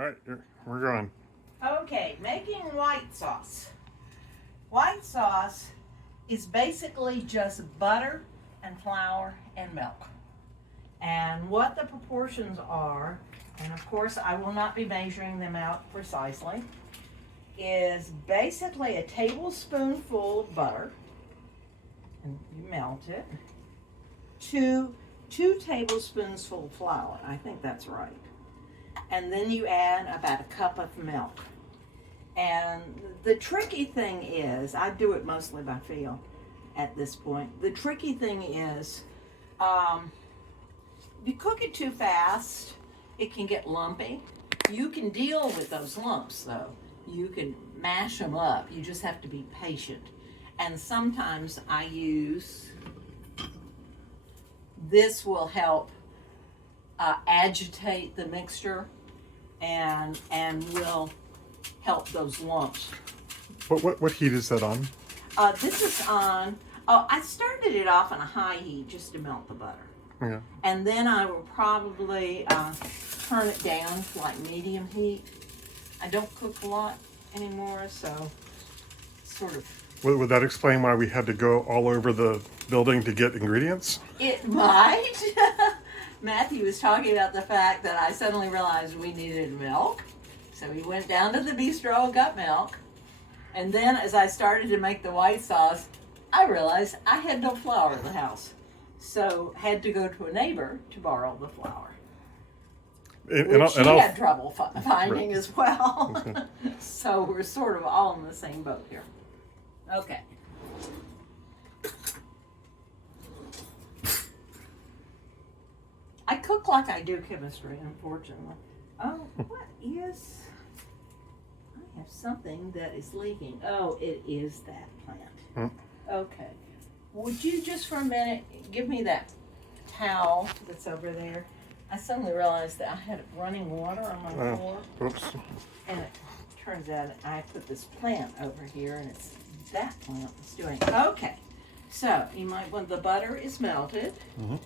All right, we're going. Okay, making white sauce. White sauce is basically just butter and flour and milk. And what the proportions are, and of course I will not be measuring them out precisely, is basically a tablespoonful of butter, and you melt it, two tablespoons of flour, I think that's right. And then you add about a cup of milk. And the tricky thing is, I do it mostly by feel at this point. The tricky thing is, if you cook it too fast, it can get lumpy. You can deal with those lumps though. You can mash them up. You just have to be patient. And sometimes I use, this will help agitate the mixture and will help those lumps. What heat is that on? This is on, I started it off on a high heat just to melt the butter. Yeah. And then I will probably turn it down to like medium heat. I don't cook a lot anymore, so sort of. Would that explain why we had to go all over the building to get ingredients? It might. Matthew was talking about the fact that I suddenly realized we needed milk. So we went down to the bistro and got milk. And then as I started to make the white sauce, I realized I had no flour in the house. So had to go to a neighbor to borrow the flour. Which she had trouble finding as well. Okay. So we're sort of all in the same boat here. Okay. I cook like I do chemistry, unfortunately. Oh, what is... I have something that is leaking. Oh, it is that plant. Okay. Would you just for a minute give me that towel that's over there? I suddenly realized that I had running water on my floor. Oops. And it turns out I put this plant over here, and it's that plant that's doing it. Okay. So you might want, the butter is melted. Mm-hmm.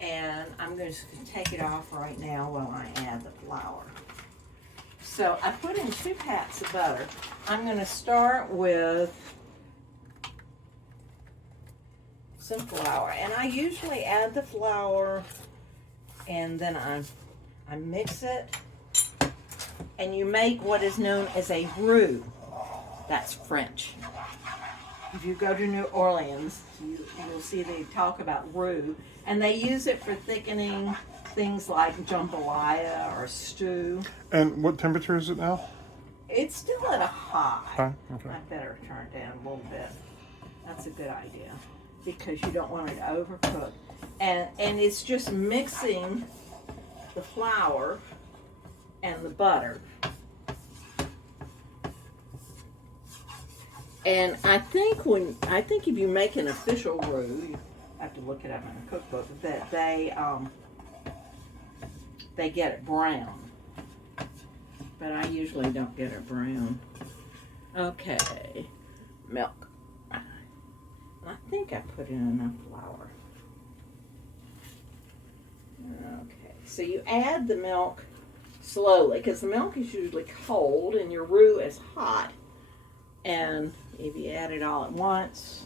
And I'm going to take it off right now while I add the flour. So I put in 2 pats of butter. I'm going to start with some flour. And I usually add the flour and then I mix it. And you make what is known as a roux. That's French. If you go to New Orleans, you'll see they talk about roux. And they use it for thickening things like jambalaya or stew. And what temperature is it now? It's still at a high. Okay. I better turn it down a little bit. That's a good idea because you don't want it to overcook. And it's just mixing the flour and the butter. And I think if you make an official roux, you have to look it up in a cookbook, that they get it brown. But I usually don't get it brown. Okay, milk. I think I put in enough flour. Okay, so you add the milk slowly because the milk is usually cold and your roux is hot. And if you add it all at once,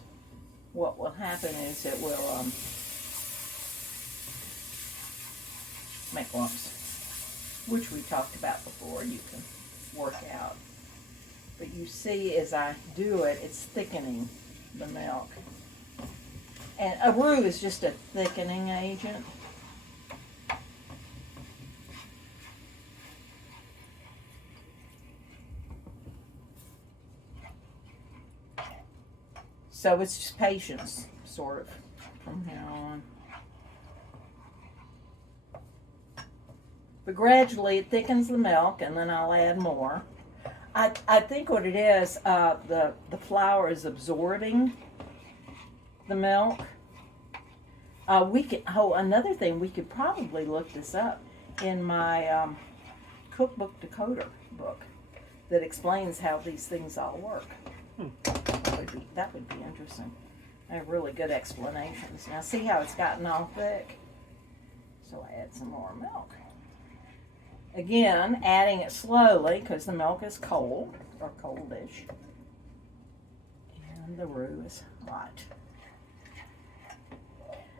what will happen is it will make lumps, which we talked about before. You can work out. But you see as I do it, it's thickening the milk. And a roux is just a thickening agent. So it's just patience, sort of, from here on. But gradually it thickens the milk, and then I'll add more. I think what it is, the flour is absorbing the milk. Another thing, we could probably look this up in my cookbook decoder book that explains how these things all work. That would be interesting. I have really good explanations. Now see how it's gotten all thick? So I add some more milk. Again, adding it slowly because the milk is cold or coldish. And the roux is hot.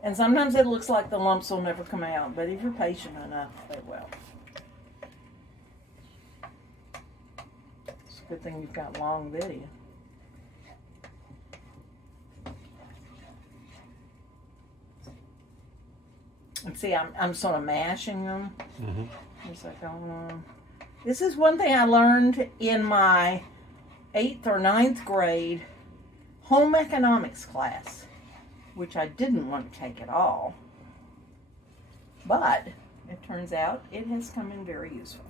And sometimes it looks like the lumps will never come out, but if you're patient enough, they will. It's a good thing you've got long video. And see, I'm sort of mashing them as I go along. This is one thing I learned in my 8th or 9th grade home economics class, which I didn't want to take at all. But it turns out it has come in very useful.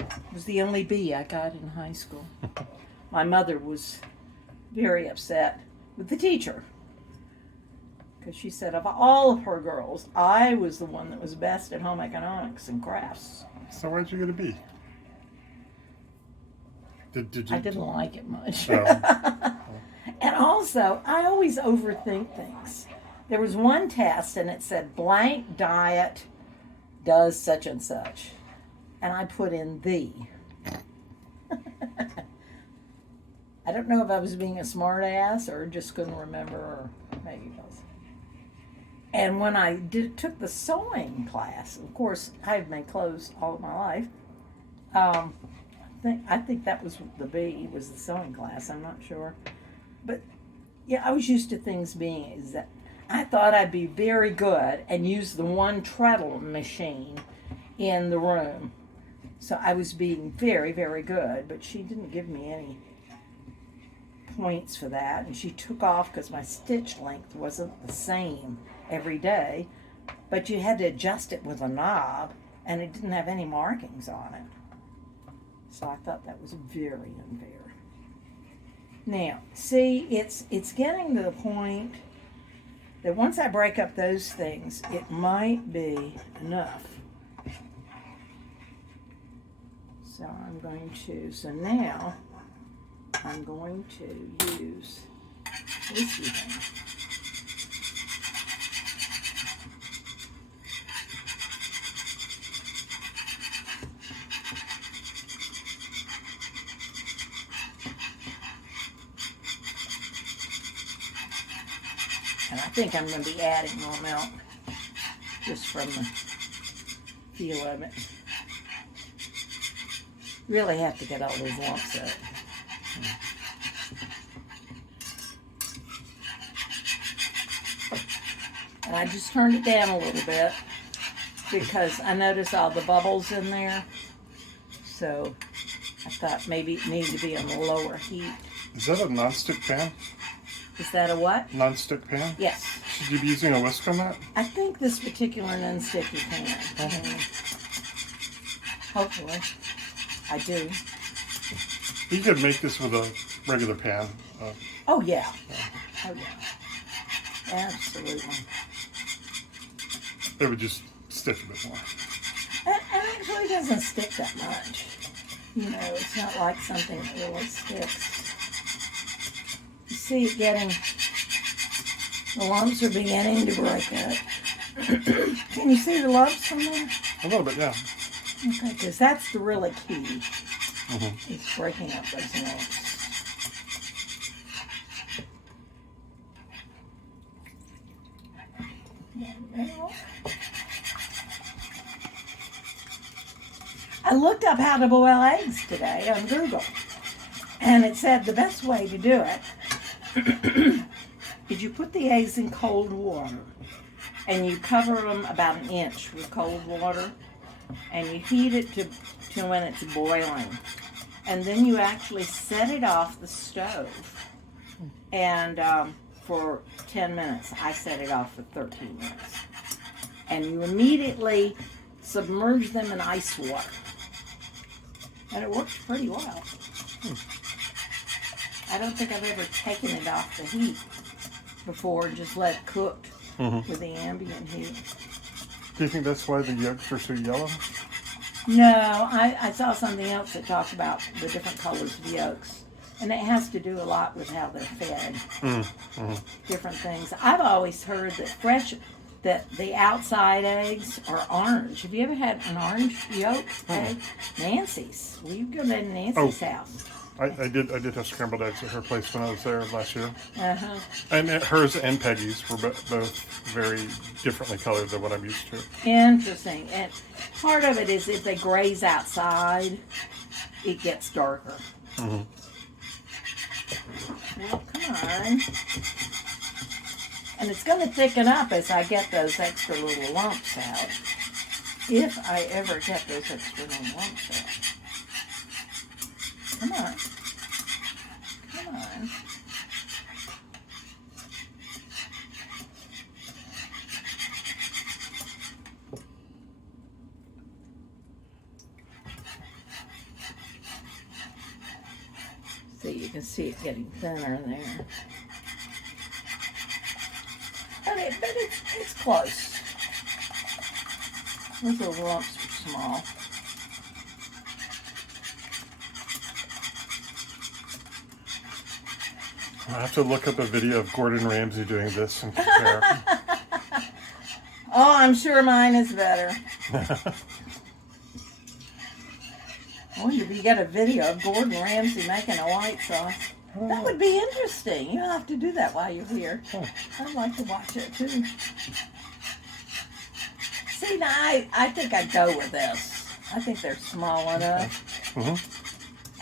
It was the only B I got in high school. My mother was very upset with the teacher because she said of all of her girls, I was the one that was best at home economics and crafts. So where'd you get a B? Did you? I didn't like it much. Oh. And also, I always overthink things. There was one test and it said blank diet does such and such. And I put in the. I don't know if I was being a smart ass or just couldn't remember, or maybe it was. And when I took the sewing class, of course, I've made clothes all of my life. I think that was the B, was the sewing class. I'm not sure. But, yeah, I was used to things being exact. I thought I'd be very good and use the one treadle machine in the room. So I was being very, very good, but she didn't give me any points for that. And she took off because my stitch length wasn't the same every day, but you had to adjust it with a knob, and it didn't have any markings on it. So I thought that was very unfair. Now, see, it's getting to the point that once I break up those things, it might be enough. So I'm going to, so now I'm going to use this again. And I think I'm going to be adding more milk just from the feel of it. Really have to get all those lumps out. And I just turned it down a little bit because I noticed all the bubbles in there. So I thought maybe it needed to be on the lower heat. Is that a nonstick pan? Is that a what? Nonstick pan? Yes. Should you be using a whisk on that? I think this particular non-stick you can. Hopefully. I do. You could make this with a regular pan. Oh, yeah. Oh, yeah. Absolutely. It would just stick a bit more. And actually doesn't stick that much. You know, it's not like something that really sticks. You see it getting, the lumps are beginning to break up. Can you see the lumps from there? A little bit, yeah. Okay, because that's the really key. It's breaking up those lumps. I looked up how to boil eggs today on Google, and it said the best way to do it is you put the eggs in cold water, and you cover them about an inch with cold water, and you heat it to when it's boiling, and then you actually set it off the stove, and for 10 minutes. I set it off for 13 minutes, and you immediately submerge them in ice water. And it works pretty well. I don't think I've ever taken it off the heat before and just let it cook with the ambient heat. Do you think that's why the yolks are so yellow? No, I saw something else that talked about the different colors of yolks. And it has to do a lot with how they're fed. Mm-hmm. Different things. I've always heard that the outside eggs are orange. Have you ever had an orange yolk egg? Nancy's. Well, you go to Nancy's house. I did have scrambled eggs at her place when I was there last year. Uh-huh. And hers and Peggy's were both very differently colored than what I'm used to. Interesting. And part of it is if they graze outside, it gets darker. Mm-hmm. Well, come on. And it's going to thicken up as I get those extra little lumps out. If I ever get those extra little lumps out. Come on. Come on. So you can see it getting thinner there. But it's close. Those little lumps are small. I have to look up a video of Gordon Ramsay doing this and compare. Oh, I'm sure mine is better. I wonder if you get a video of Gordon Ramsay making a white sauce. That would be interesting. You'll have to do that while you're here. I'd like to watch it too. See, now I think I'd go with this. I think they're small enough. Mm-hmm.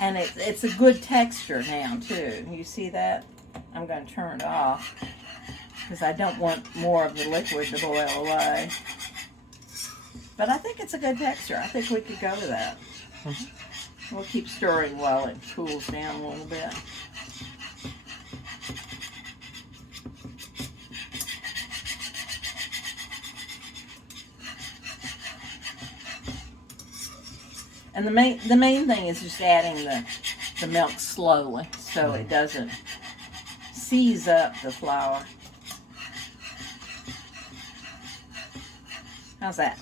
And it's a good texture now too. You see that? I'm going to turn it off because I don't want more of the liquid to boil away. But I think it's a good texture. I think we could go with that. We'll keep stirring while it cools down a little bit. And the main thing is just adding the milk slowly so it doesn't seize up the flour. How's that?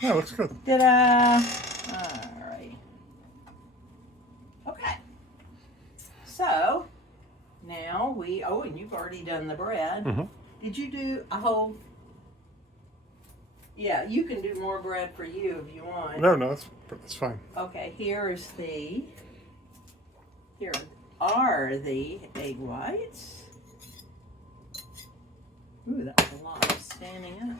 Yeah, looks good. Alright. Okay. So, now and you've already done the bread. Mm-hmm. Did you do a whole... Yeah, you can do more bread for you if you want. No, that's fine. Okay, here are the egg whites. Ooh, that was a lot of standing up.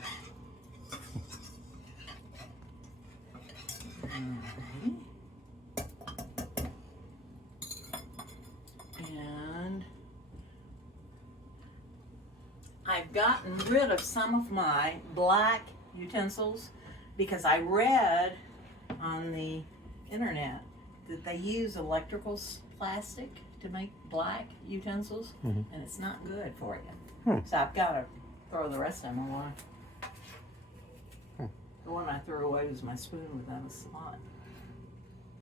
And I've gotten rid of some of my black utensils because I read on the internet that they use electrical plastic to make black utensils, and it's not good for you. So I've got to throw the rest of them away. The one I threw away was my spoon without a slot.